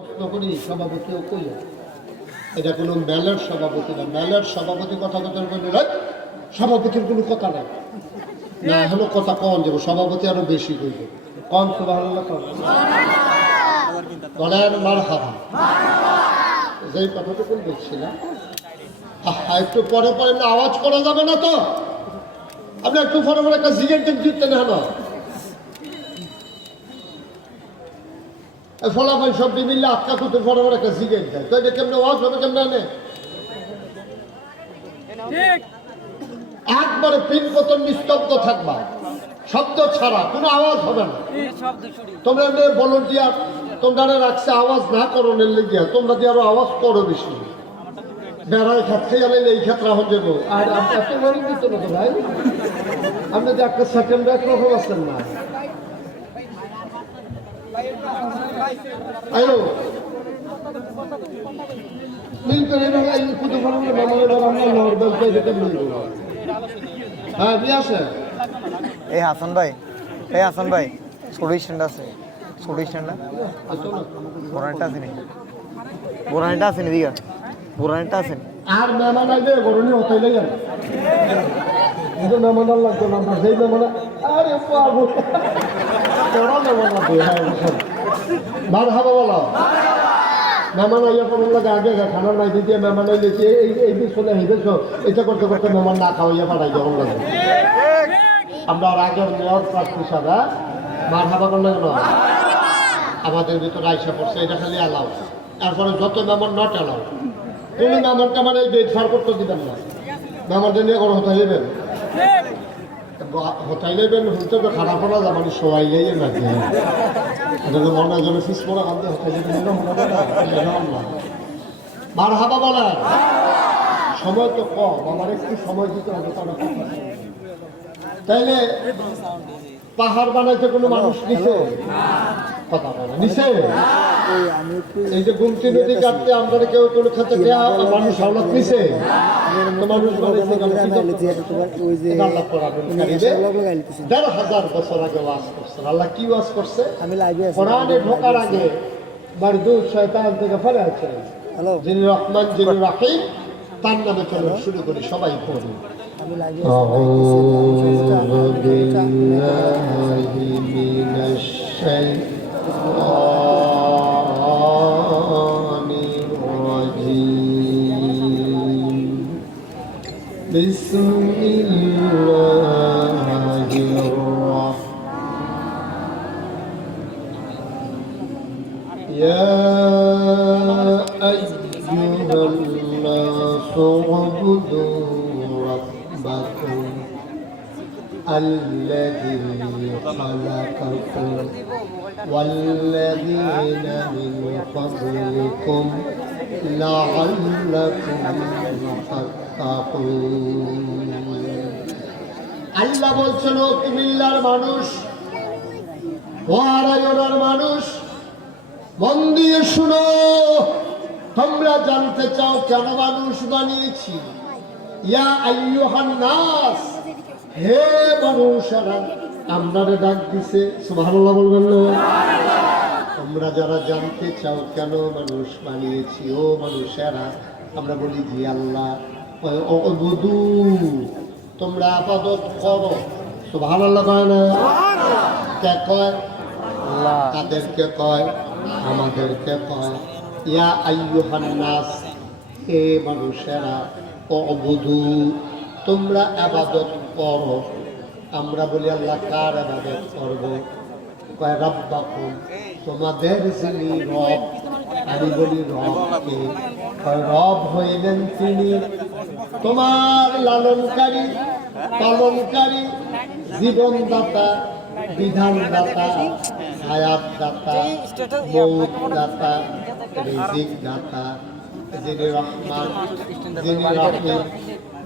প্রশ্ন করি সভাপতিও কই এটা কোনো মেলার সভাপতি না। মেলার সভাপতি কথা কথা বললে সভাপতির কোনো কথা নাই, না হলো কথা কম যাবো, সভাপতি আরো বেশি করবে কম তো ভালো বলেন মারহাবা। যেই কথাটুকু বলছিলাম একটু পরে পরে আওয়াজ করা যাবে না তো, আপনি একটু পরে পরে একটা সিগারেট জিততে না হলো ফলাফল সব মিললে আটকা করতে পরে পরে একটা সিগারেট দেয়, তো এটা কেমনে আওয়াজ হবে কেমনে আনে একবারে পিন পতন নিস্তব্ধ থাকবা, শব্দ ছাড়া কোনো আওয়াজ হবে না। তোমরা ভলেন্টিয়ার তোমরা রাখছে আওয়াজ না করো নেলে গিয়া তোমরা দিয়ে আরো আওয়াজ করো বেশি, বেড়ায় খাত খাই আনলে এই ক্ষেত্রে এখন যাবো। আর এত বলি দিত না তো ভাই, আপনি যে একটা সেকেন্ড একরকম আছেন না। আয়ো মিল করে কুতু ফরমে বাংলা আমরা নরমাল কই দিতে মিল করব। হ্যাঁ নিয়ে আসেন। এই হাসান ভাই ছোট স্ট্যান্ড আছে, ছোট স্ট্যান্ড না বোরানটা আছে নি, বোরানটা আছে নি দিগা, বোরানটা আছে নি। আর মেহমান আইলে গরনি হতাইলে গেল কিন্তু মেহমান লাগতো না, সেই মেহমান আরে বাবু কেমন মেহমান লাগবে। হ্যাঁ বার হাবা বলো মেহমান আইয়া কোন লাগে আগে খানার নাই দিয়ে মেহমান আইলেছে এই পিছনে হেঁটেছ এটা করতে করতে মেহমান না খাওয়াইয়া পাঠাই যখন লাগে। আমরা আর আগের মেয়র প্রার্থী সাদা মার হাবা করলে কেন আমাদের ভিতরে আইসা পড়ছে, এটা খালি অ্যালাউ। তারপরে যত মেহমান নট অ্যালাউ, কোনো মেহমানকে মানে এই বেড ফার করতে দিবেন না, মেহমানদের নিয়ে কোনো হতাই নেবেন হতাই নেবেন হইতে তো খারাপ না যা মানে শোয়াইলেই নাকি মনে হয় যেন ফিস পড়া কাঁদতে হতাই নেবেন মার হাবা বলা। সময় তো কম, আমার একটু সময় দিতে হবে তারা তাইলে পাহাড় বানাইতে কোনো মানুষ নিছে কথা বলে নিছে। এই যে গুমতি নদী কাটতে আমরা কেউ কোনো ক্ষেত্রে মানুষ হাওলাত নিছে তো মানুষ ১,৫০০ বছর আগে ওয়াজ করছে। আল্লাহ কি ওয়াজ করছে? কোরআনে ঢোকার আগে বারদুদ শয়তান থেকে ফেলে আছে, যিনি রহমান যিনি রাহিম তার নামে চলে শুরু করি সবাই পড়ি। أعوذ بالله من الشيطان الرجيم بسم الله الرحمن يا أيها الناس اعبدوا ربكم الذي خلقكم والذين من قبلكم لعلكم تتقون। আল্লাহ বলছেন ও কুমিল্লার মানুষ, ও আড়াইয়ার মানুষ, মন দিয়ে শুনো। তোমরা জানতে চাও কেন মানুষ বানিয়েছি? ইয়া আইয়ুহান নাস, হে মানুষেরা, আপনারে ডাক দিছে। সুবহানাল্লাহ বলবেন না? তোমরা যারা জানতে চাও কেন মানুষ বানিয়েছি, ও মানুষেরা, আমরা বলি জি আল্লাহ। বুধু তোমরা আবাদত করো। সুবহানাল্লাহ কয় না? কে কয়? আল্লাহ। তাদেরকে কয়, আমাদেরকে কয়। ইয়া আইয়ুহান নাস, হে মানুষেরা, অবুধু তোমরা আবাদত করো। আমরা বলি আল্লাহ কার আবাদত করবো? কয় রাব্বাকুম, তোমাদের যিনি রব। আমি বলি রবকে। রব হইলেন তিনি তোমার লালনকারী, পালনকারী, জীবনদাতা, বিধানদাতা, হায়াতদাতা, মৌতদাতা, রিজিক দাতা, যিনি রহমান, যিনি রহিম,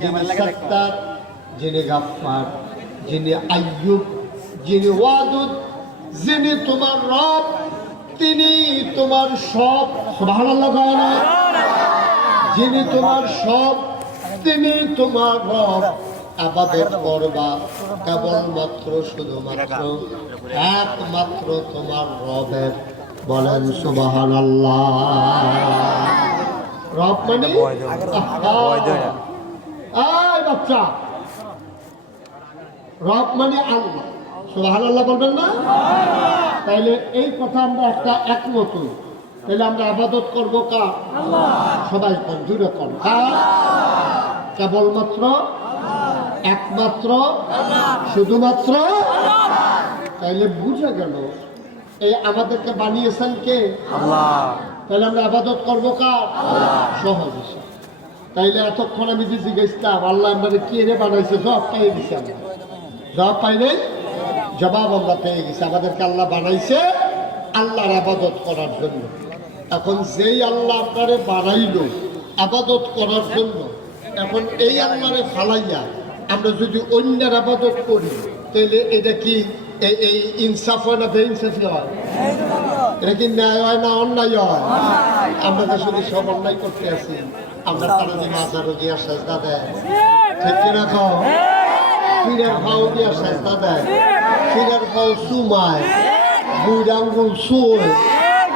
যিনি সত্তার, যিনি গাফফার, যিনি আইয়ুব, যিনি ওয়াদুদ, যিনি তোমার রব, তিনি তোমার সব। সুবহানাল্লাহ বলেন। যিনি তোমার সব, তিনি তোমার রব। আবাদত করবা কেবলমাত্র শুধুমাত্র একমাত্র তোমার রবের। বলেন সুবহানাল্লাহ। রব মানে আয় বাচ্চা, রব মানে আল্লাহ। সুবহানাল্লাহ বলবেন না? তাইলে এই কথা আমরা একটা একমত হই। তাহলে আমরা ইবাদত করব কার? আল্লাহ। সবাই কোন জুড়ে কোন কার? কেবলমাত্র একমাত্র শুধুমাত্র। তাইলে বুঝে গেল এই আমাদেরকে বানিয়েছেন কে? আল্লাহ। তাহলে আমরা ইবাদত করব কার? আল্লাহ। সহজ হিসাব। তাইলে এতক্ষণ আমি যে জিজ্ঞেসতাম আল্লাহ আমাদের কি এনে বানাইছে, জবাব পেয়ে গেছি আমরা। জবাব পাই নাই, জবাব আমরা পেয়ে গেছি। আমাদেরকে আল্লাহ বানাইছে আল্লাহর ইবাদত করার জন্য। এখন যেই আল্লাহ আপনারে বানাইল ইবাদত করার জন্য, এখন এই আল্লাহরে ফালাইয়া আমরা যদি অন্যের ইবাদত করি তাহলে এটা কি এই ইনসাফ হয় না বেইনসাফি হয়? এটা কি ন্যায় হয় না অন্যায় হয়? আমরা তো শুধু সব অন্যায় করতে আছি। আমরা তারা যে মাজারও গিয়া সেজদা দেয়, ঠিক কিনা খাও? ফিরের ভাও গিয়া সেজদা দেয়, ফিরের ভাও চুমায়, বুড় আঙ্গুল চুয়,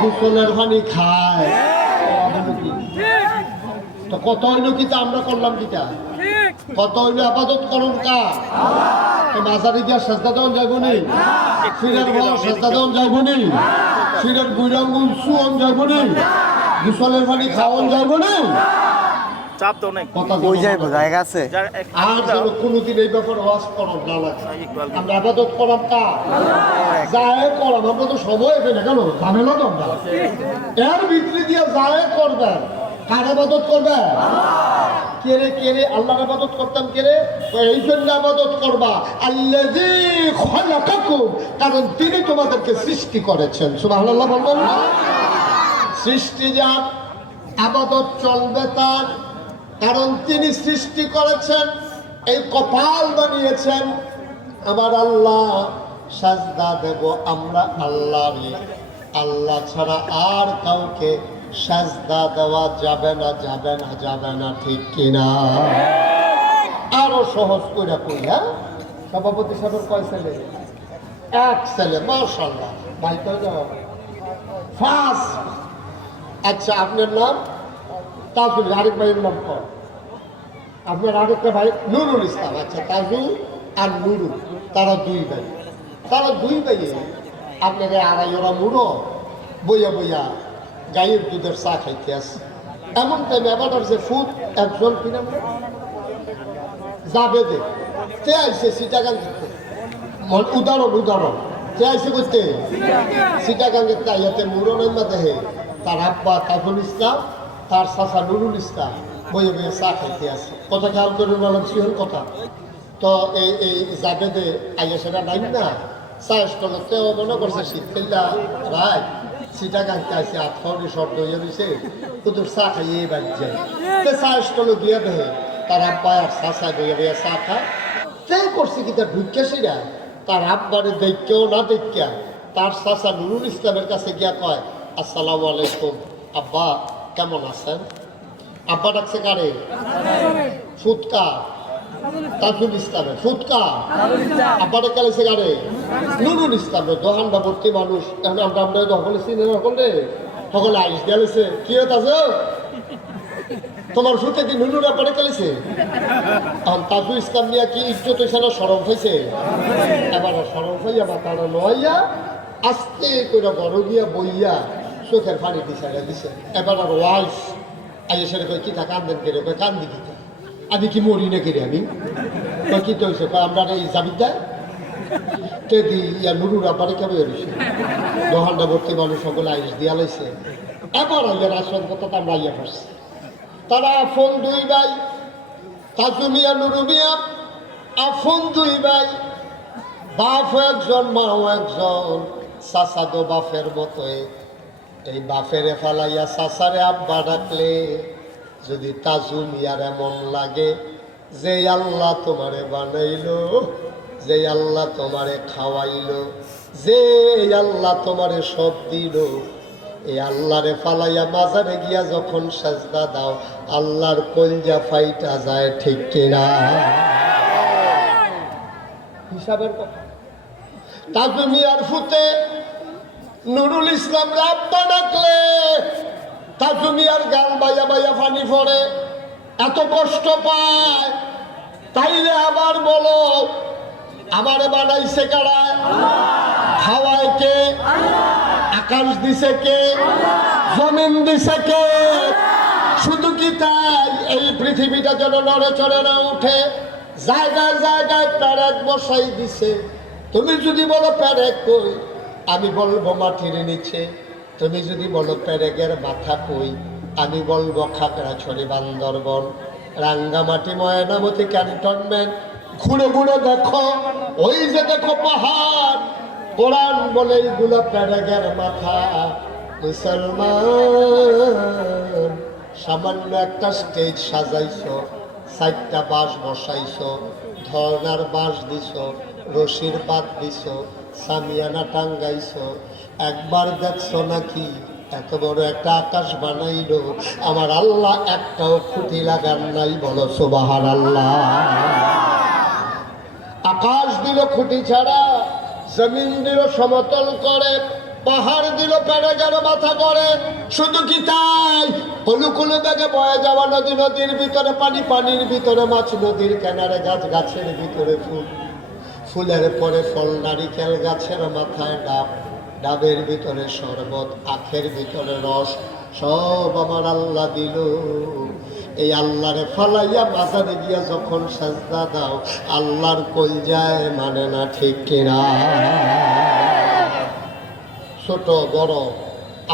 গোসলের পানি খায়। তো কত হইল কি তা আমরা করলাম কিটা? কত হইল আবাদত করুন কা? মাজারি দিয়া সেজদা দেওয়া যাইব নি? ফিরের ভাও সেজদা দেওয়া যাইব নি? ফিরের বুড় আঙ্গুল চুয়ন যাইব নি? গোসলের পানি খাওয়ান যাইব নি? চাপ তো অনেক ওই যাইব জায়গা আছে। আর যেন কোনোদিন এই ব্যাপারে ওয়াজ করার না লাগে। আমরা আবাদত করাম কা? যায় করাম। আমরা তো সময় এসে না কেন ঝামেলা তো আমরা এর ভিতরে দিয়ে যায় করবেন। কার আবাদত করবে? কেরে কেরে আল্লাহর আবাদত করতাম কেরে? এই জন্য আবাদত করবা আল্লাযী খালাকাকুম, কারণ তিনি তোমাদেরকে সৃষ্টি করেছেন। সুবহানাল্লাহ বলবেন না? সৃষ্টি যার, আবাদত চলবে তার, কারণ তিনি সৃষ্টি করেছেন, এই কপাল বানিয়েছেন। আমার আল্লাহ সাজদা দেব আমরা আল্লাহরই, আল্লাহ ছাড়া আর কাউকে সাজদা দেওয়া যাবে না, যাবে না, যাবে না, ঠিক কিনা? আরো সহজ করে কইয়া সভাপতি সাহেবের কয় ছেলে? এক ছেলে। মাশাআল্লাহ ভাই কয় না? ফার্স্ট। আচ্ছা আপনার নাম? তাজুল। আরেক ভাইয়ের নাম কর। আপনার আরেকটা ভাই নুরুল ইসলাম। আচ্ছা তাজুল আর নুরুল, তারা দুই ভাই। তারা দুই ভাই আপনার আড়াই ওরা মুড়ো বইয়া বইয়া গায়ের দুধের চা খাইতে আসে। এমন টাইমে আবার যে ফুড একজন কিনা যাবে দে তে আইসে সিটাগান দিতে। উদাহরণ উদাহরণ তে আইসে করতে সিটাগান দিতে আইয়াতে মুরনের মাঝে তার আব্বা তাজুল ইসলাম, তার চাচা নুরুল ইসলাম বইয়ে বইয়ে চা খাইতে আসে। কথা খেয়াল করে বললাম শিহর কথা। তো এই যাবে দে আইয়া সেটা নাই না চা স্টলতেও মনে করছে শীতকাল্লা রায় সিটা গাঁতে আসে আটফাউনি শব্দ হয়ে দিছে কুতুর চা খাইয়ে বাড়ি যায়। চা স্টলে গিয়ে দেহে তার আব্বা আর চাচা বইয়া বইয়া চা খায়। তাই করছে কি তার ঢুকিয়া সেটা তার আব্বারে দেখকেও না দেখিয়া তার চাচা নুরুল ইসলামের কাছে গিয়া কয় আসসালামু আলাইকুম আব্বা, কেমন আছেন? আব্বা ডাকছে কারে? ফুটকা তাজুল ইসলামের। ফুটকা আব্বা ডাকা লাগছে কারে? নুরুল ইসলামের। দোহানটা ভর্তি মানুষ। এখন আমরা আমরা সকলে চিনে সকলে সকলে আইস গেলেছে। কি হতাছে তোমার ফুটে কি নুরুল আব্বা ডাকা লাগছে? তাজুল ইসলাম নিয়ে কি ইজ্জত হয়েছে না সরম হয়েছে? এবার সরম হইয়া বা তারা লইয়া আস্তে করে বড় গিয়া বইয়া চোখের পানি দিছে দিছে। এবার আর ওয়াইফ আইয়া সেটা কই কি তা কান্দেন কেড়ে কই কান্দি কি আমি কি মরি না কেড়ে আমি কই কি তো হয়েছে আমরা এই জাবিদ দেয় তে দি ইয়া নুরুর আব্বারে কেমন হয়েছে? দোহানটা ভর্তি মানুষ সকলে আইস দিয়া লাইছে। এবার আইয়ার আসল কথা আমরা আইয়া পারছি। তারা ফোন দুই ভাই, তাজু মিয়া নুরু মিয়া আফোন দুই ভাই, বাপ একজন মাও একজন, চাচা তো বাপের মতোই। এই বাপেরে ফালাইয়া চাচারে আব্বা ডাকলে যদি তাজু মিয়ার এমন লাগে যে আল্লাহ তোমারে বানাইলো, যে আল্লাহ তোমারে খাওয়াইলো, যে আল্লাহ তোমারে সব দিল, এই আল্লাহরে ফালাইয়া মাজারে গিয়া যখন সাজদা দাও আল্লাহর কলজা ফাইটা যায়, ঠিক কিনা? হিসাবের কথা। তাজু মিয়ার ফুতে নুরুল ইসলাম রাব্বা ডাকলে তাজুমিয়ার গান বাইয়া বাইয়া পানি পড়ে, এত কষ্ট পায়। তাইলে আবার বলো, আমারে বানাইছে কারা? খাওয়ায় কে? আকাশ দিছে কে? জমিন দিছে কে? শুধু কি তাই এই পৃথিবীটা যেন নড়ে চড়ে না উঠে, জায়গায় জায়গায় প্যারেক বসাই দিছে। তুমি যদি বলো প্যারেক কই, আমি বলবো মাটির নিচে। তুমি যদি বলো প্যারেকের মাথা কই, আমি বলবো খাগড়াছড়ি, বান্দরবন, রাঙ্গামাটি, ময়নামতি, ক্যান্টনমেন্ট। ঘুরে ঘুরে দেখো, ওই যে দেখো পাহাড়। কোরআন বলে এইগুলো প্যারেকের মাথা। মুসলমান, সামান্য একটা স্টেজ সাজাইছো, 4টা বাঁশ বসাইছো, ধর্নার বাঁশ দিছো, রশির পাত দিছো, সামিয়ানা টাঙ্গাইছো। একবার দেখছো নাকি এত বড় একটা আকাশ বানাইলো, আমার আল্লাহ একটাও খুঁটি লাগান নাই? বলো সুবহানাল্লাহ। আকাশ দিল খুঁটি ছাড়া, জমিন দিল সমতল করে, পাহাড় দিল প্যারেকের মাথা করে। শুধু কি তাই, কলুকুলু বেগে বয়ে যাওয়া নদী, নদীর ভিতরে পানি, পানির ভিতরে মাছ, নদীর কিনারে গাছ, গাছের ভিতরে ফুল, ফুলের পরে ফল, নারিকেল গাছের মাথায় ডাব, ডাবের ভিতরে শরবত, আখের ভিতরে রস, সব আমার আল্লাহ দিল। এই আল্লাহরে ফালাইয়া মাজারে গিয়া যখন সাজদা দাও, আল্লাহর কলজায় মানে না, ঠিক কিনা? ছোট বড়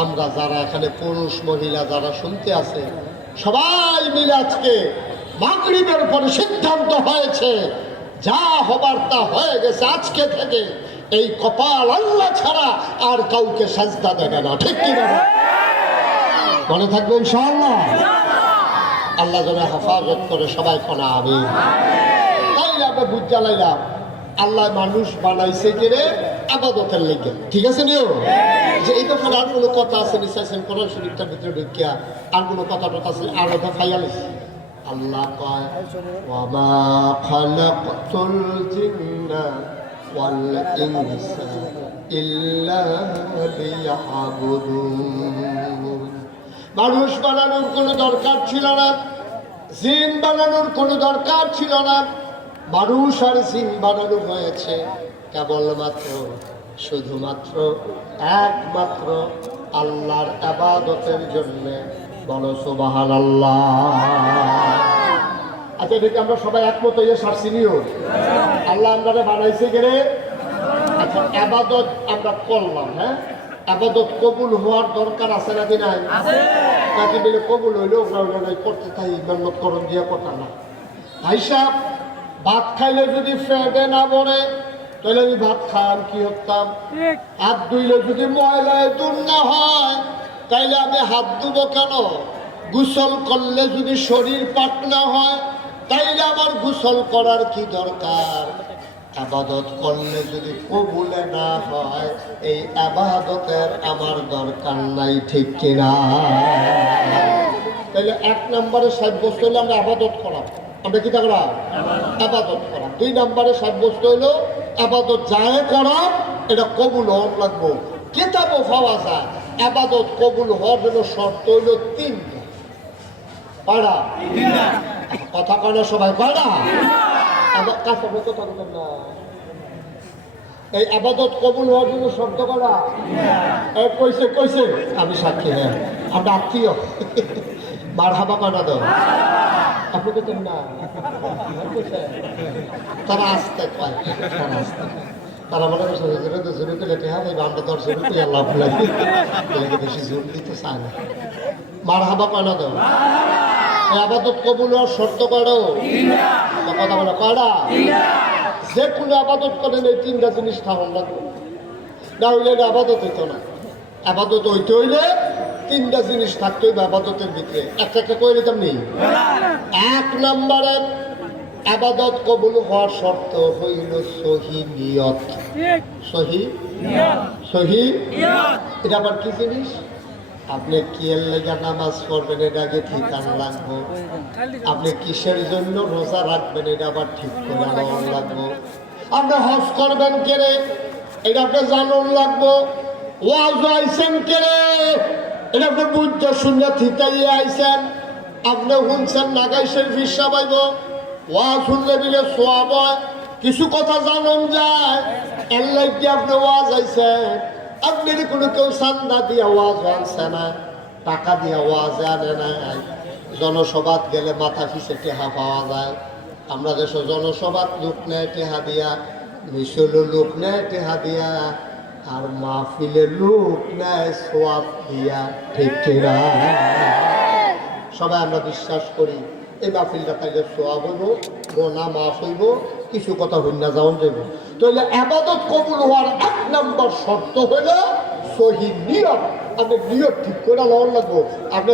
আমরা যারা এখানে পুরুষ মহিলা যারা শুনতে আছে, সবাই মিলে আজকে মাগরিবের পরে সিদ্ধান্ত হয়েছে, যা হবার তা হয়ে গেছে। আজকে থেকে এই কপাল আল্লাহ ছাড়া আর কাউকে সাজদা দেবে না, ঠিক কিনা? মনে থাকবে ইনশাআল্লাহ। আল্লাহ যেন হেফাজত করে, সবাই কোনা আমি। তাই আমরা বুঝ জ্বালাইলাম, আল্লাহ মানুষ বানাইছে কেড়ে আবাদতের লেগে, ঠিক আছে নিও। যে এই ব্যাপারে আর কোনো কথা আছে নি? চাইছেন কোরআন শরীফটার ভিতরে ঢুকিয়া আর কোনো কথা টথা আছে? আর কথা ফাইয়ালিস আল্লাহ কয়, ওয়ামা খালাকতুল জিন্না ওয়াল ইনসা ইল্লা লিয়াবুদুন। মানুষ বানানোর কোনো দরকার ছিল না, জিন বানানোর কোনো দরকার ছিল না। মানুষ আর জিন বানানো হয়েছে কেবলমাত্র, শুধুমাত্র, একমাত্র আল্লাহর ইবাদতের জন্য। বলো সুবহানাল্লাহ। আচ্ছা, এটাকে আমরা সবাই একমত হয়ে সারছি নিও। আল্লাহ আমরা বানাইছে গেলে। আচ্ছা, ইবাদত আমরা করলাম, হ্যাঁ, আবাদত কবুল হওয়ার দরকার আছে নাকি নাই? নাকি বলে কবুল হইলেও করতে থাকি, মেহনত করণ দিয়ে কথা না। ভাই সাহেব, ভাত খাইলে যদি ফেটে না পড়ে, তাহলে আমি ভাত খান কি হতাম? হাত ধুইলে যদি ময়লায় দূর না হয়, তাইলে আমি হাত ধুবো কেন? গোসল করলে যদি শরীর পাক না হয়, তাইলে আমার গোসল করার কি দরকার? আবাদত করলে যদি কবুলে না হয়, এই আবাদতের আমার দরকার নাই, ঠিক কিনা? তাহলে 1 নম্বরে সাব্যস্ত হইলে আমরা আবাদত করা, আমরা কি করা? আবাদত করা। 2 নম্বরে সাব্যস্ত হইলো আবাদত যায় করা, এটা কবুল হওয়ার লাগবো। কিতাবও পাওয়া যায় আবাদত কবুল হওয়ার জন্য শর্ত হইল 3টা। কয়টা? কথা কয় না সবাই? কয়টা? এই আবাদত কবুল হওয়ার জন্য শব্দ করা কইছে কইছে, আমি সাক্ষী। হ্যাঁ, আমরা আত্মীয়। মারহাবা কয়টা দাও? আপনি কেন না? তারা আসতে পায়, তারা আসতে, তারা মনে করছে জোরে পেলে হ্যাঁ আমরা 10 জোরে পেলে লাভ লাগে, বেশি জোর দিতে চায় না। মারহাবা কয়টা দাও? আবাদত কবুল হওয়ার শর্ত কয়টা? কথা বলো কয়টা? যে কোনো আবাদত করেন এই 3টা জিনিস থাকুন লাগবে, না হইলে আবাদত হইতো না। আবাদত হইতে হইলে 3টা জিনিস থাকতে হইবে আবাদতের ভিতরে। একটা করে দিতাম নেই। 1 নম্বরে আবাদত কবুল হওয়ার শর্ত হইল সহি নিয়ত। সহি এটা আবার কি জিনিস? আপনি কিয়ের লেগে নামাজ পড়বেন, এটা আগে ঠিকান লাগবো। আপনি কিসের জন্য রোজা রাখবেন, এটা আবার ঠিক করে নেওয়ার লাগবো। আপনি হজ করবেন কেড়ে, এটা আপনি জানুন লাগবো। ওয়াজ আইছেন কেরে এটা আপনি বুঝতে শুনে থিতাই আইছেন আপনি শুনছেন নাগাইছেন ফিসা পাইব ওয়াজ শুনলে দিলে সোয়াব হয় কিছু কথা জানুন যায় এর লাগে আপনি ওয়াজ আইছেন আপনি কোনো কেউ চান্দা দিয়া ওয়াজ আনছে না টাকা দিয়া ওয়াজ আনে নাই জনসভাত গেলে মাথা পিছে টেহা পাওয়া যায় আমরা দেশে জনসভাত লোক নেয় টেহা দিয়া মিশলো লোক নেয় টেহা দিয়া আর মাহফিলের লোক নেয় সোয়াব দিয়া ঠিক কিনা সবাই আমরা বিশ্বাস করি এই মাহফিলটা তাইলে সোয়াব হইব গোনা মাফ হইব কিছু কথা হইন না যাওয়ান যাইব তাহলে আবাদত কবুল হওয়ার 1 নম্বর শর্ত হইল সহি নিয়ত আপনি নিয়ত ঠিক করে লওয়ার লাগবো আপনি